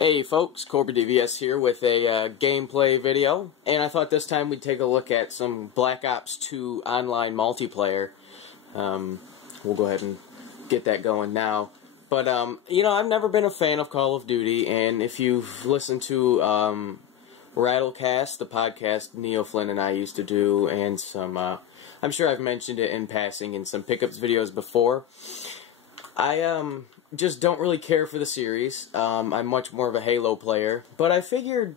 Hey folks, Cobradvs here with a gameplay video, and I thought this time we'd take a look at some Black Ops 2 online multiplayer. We'll go ahead and get that going now. But, you know, I've never been a fan of Call of Duty, and if you've listened to Rattlecast, the podcast Neo Flynn and I used to do, and some, I'm sure I've mentioned it in passing in some pickups videos before, I just don't really care for the series. I'm much more of a Halo player, but I figured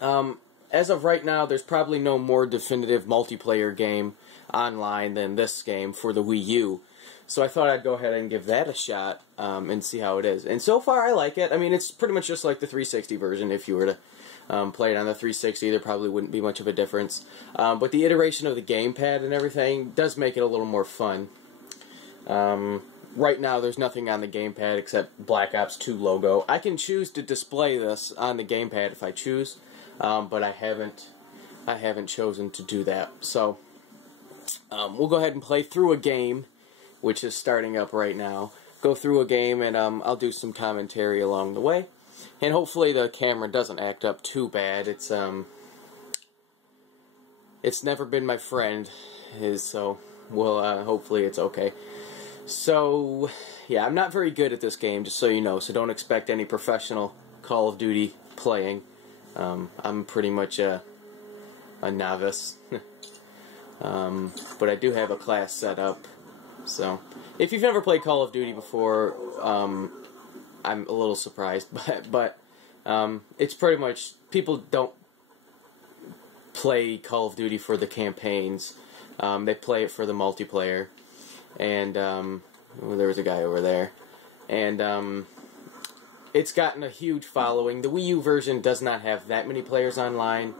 as of right now there's probably no more definitive multiplayer game online than this game for the Wii U. So I thought I'd go ahead and give that a shot and see how it is. And so far I like it. I mean, it's pretty much just like the 360 version. If you were to play it on the 360, there probably wouldn't be much of a difference. But the iteration of the gamepad and everything does make it a little more fun. Right now, there's nothing on the gamepad except Black Ops 2 logo. I can choose to display this on the gamepad if I choose, but I haven't chosen to do that. So we'll go ahead and play through a game, which is starting up right now. Go through a game, and I'll do some commentary along the way, and hopefully the camera doesn't act up too bad. It's never been my friend, so we'll hopefully it's okay. So, yeah, I'm not very good at this game, just so you know, so don't expect any professional Call of Duty playing. I'm pretty much a novice. But I do have a class set up, so if you've never played Call of Duty before, I'm a little surprised, but it's pretty much, people don't play Call of Duty for the campaigns. They play it for the multiplayer. And well, there was a guy over there, and it's gotten a huge following. The Wii U version does not have that many players online,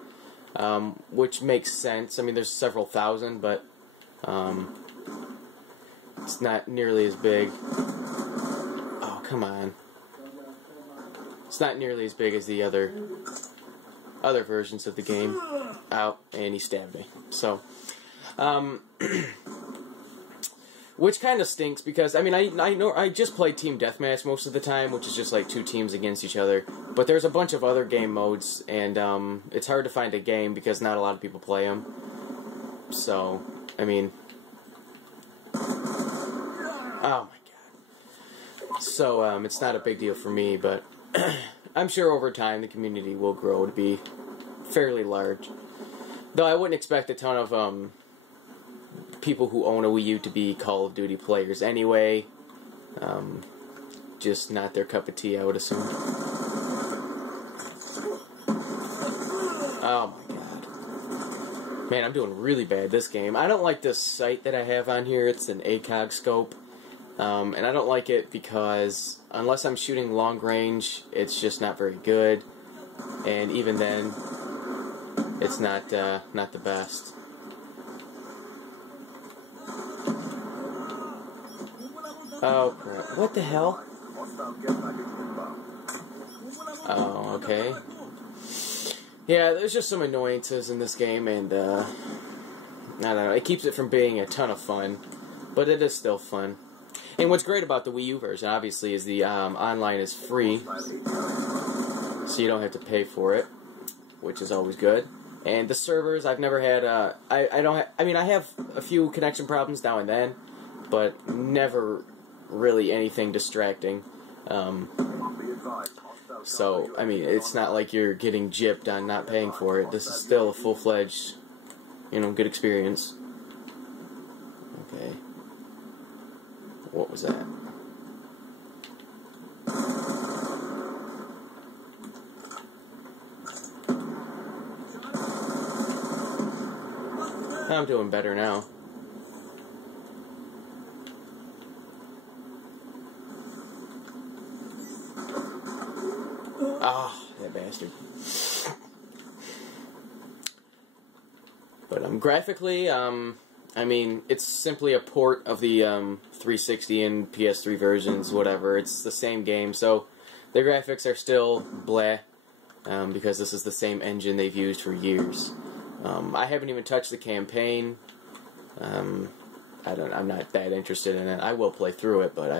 which makes sense. I mean, there's several thousand, but it's not nearly as big. Oh, come on! It's not nearly as big as the other versions of the game. Ow! And he stabbed me. So, which kind of stinks because, I mean, I know I just play Team Deathmatch most of the time, which is just like two teams against each other. But there's a bunch of other game modes, and it's hard to find a game because not a lot of people play them. So, I mean, oh my god. So, it's not a big deal for me, but I'm sure over time the community will grow to be fairly large. Though I wouldn't expect a ton of people who own a Wii U to be Call of Duty players anyway. Just not their cup of tea, I would assume. Oh my god. Man, I'm doing really bad this game. I don't like this sight that I have on here. It's an ACOG scope. And I don't like it because unless I'm shooting long range, it's just not very good. And even then, it's not the best. Oh crap, what the hell? Oh, okay. Yeah, there's just some annoyances in this game, and I don't know, it keeps it from being a ton of fun, but it is still fun. And what's great about the Wii U version, obviously, is the online is free, so you don't have to pay for it, which is always good. And the servers, I've never had, I mean, I have a few connection problems now and then, but never really anything distracting. So, I mean, it's not like you're getting gypped on not paying for it. This is still a full-fledged, you know, good experience. Okay. What was that? I'm doing better now. Ah, oh, that bastard. But graphically, I mean, it's simply a port of the 360 and PS3 versions, whatever. It's the same game, so the graphics are still bleh, because this is the same engine they've used for years. I haven't even touched the campaign. I'm not that interested in it. I will play through it, but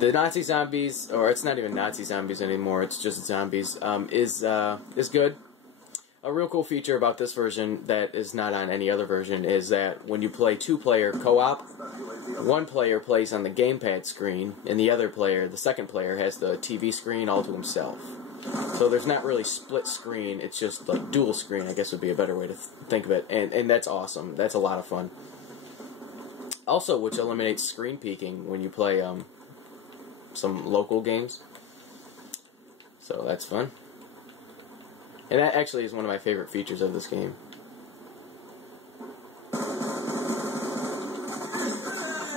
The Nazi zombies, or it's not even Nazi zombies anymore, it's just zombies, is good. A real cool feature about this version that is not on any other version is that when you play two-player co-op, one player plays on the gamepad screen, and the other player, the second player, has the TV screen all to himself. So there's not really split screen, it's just like dual screen, I guess would be a better way to think of it, and that's awesome. That's a lot of fun. Also, which eliminates screen peeking when you play some local games. So that's fun. And that actually is one of my favorite features of this game.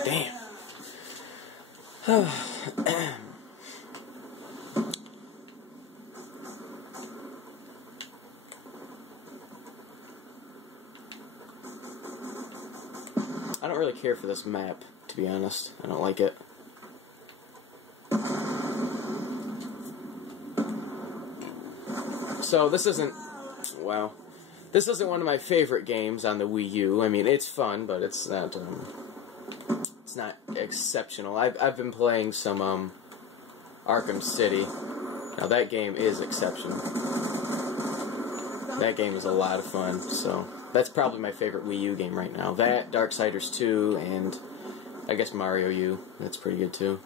Damn. I don't really care for this map, to be honest. I don't like it. So this isn't, wow, this isn't one of my favorite games on the Wii U. I mean, it's fun, but it's not exceptional. I've been playing some Arkham City. Now that game is exceptional. That game is a lot of fun. So that's probably my favorite Wii U game right now. That, Darksiders 2, and I guess Mario U. That's pretty good too.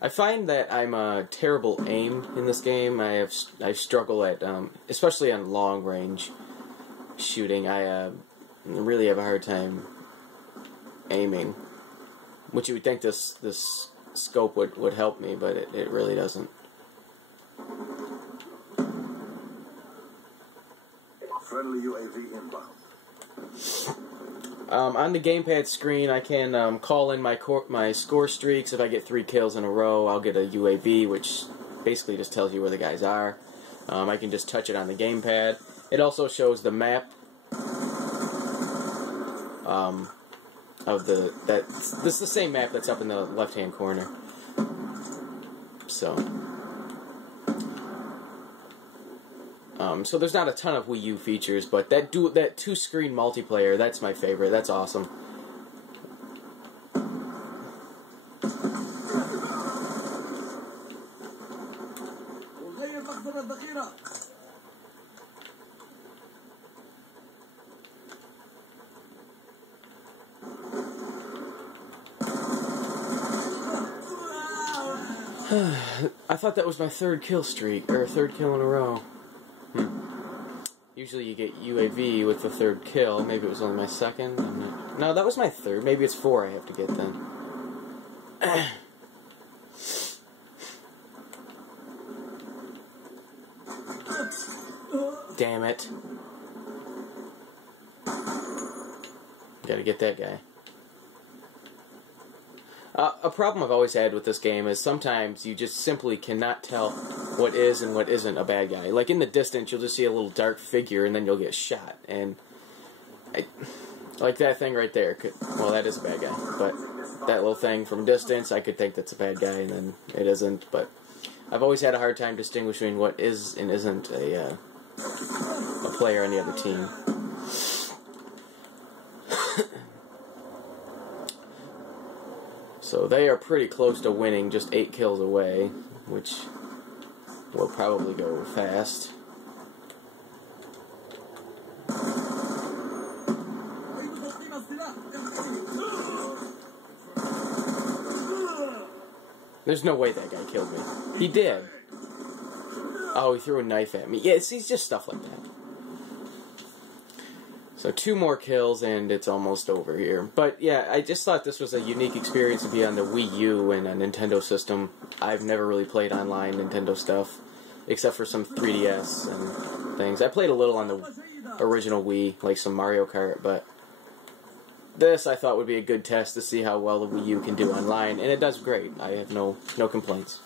I find that I'm a terrible aim in this game. I struggle at, especially on long range shooting. I really have a hard time aiming, which you would think this scope would help me, but it really doesn't. Friendly UAV inbound. On the gamepad screen, I can call in my score streaks. If I get 3 kills in a row, I'll get a UAV, which basically just tells you where the guys are. I can just touch it on the gamepad. It also shows the map of this is the same map that's up in the left-hand corner. So there's not a ton of Wii U features, but that two-screen multiplayer, that's my favorite. That's awesome. I thought that was my third kill streak, or third kill in a row. Usually you get UAV with the third kill. Maybe it was only my second. No, that was my third. Maybe it's 4 I have to get then. Damn it. Gotta get that guy. A problem I've always had with this game is sometimes you just simply cannot tell what is and what isn't a bad guy. Like in the distance, you'll just see a little dark figure and then you'll get shot. And like that thing right there, well, that is a bad guy. But that little thing from distance, I could think that's a bad guy and then it isn't. But I've always had a hard time distinguishing what is and isn't a player on the other team. So they are pretty close to winning, just 8 kills away, which will probably go fast. There's no way that guy killed me. He did. Oh, he threw a knife at me. Yeah, it's just stuff like that. So 2 more kills and it's almost over here. But yeah, I just thought this was a unique experience to be on the Wii U and a Nintendo system. I've never really played online Nintendo stuff, except for some 3DS and things. I played a little on the original Wii, like some Mario Kart, but this I thought would be a good test to see how well the Wii U can do online, and it does great. I have no complaints.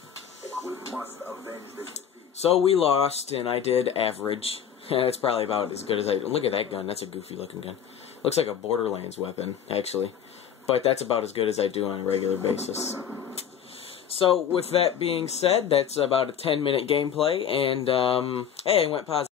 So we lost, and I did average. It's probably about as good as I... Look at that gun. That's a goofy-looking gun. Looks like a Borderlands weapon, actually. But that's about as good as I do on a regular basis. So with that being said, that's about a 10-minute gameplay, and hey, I went positive.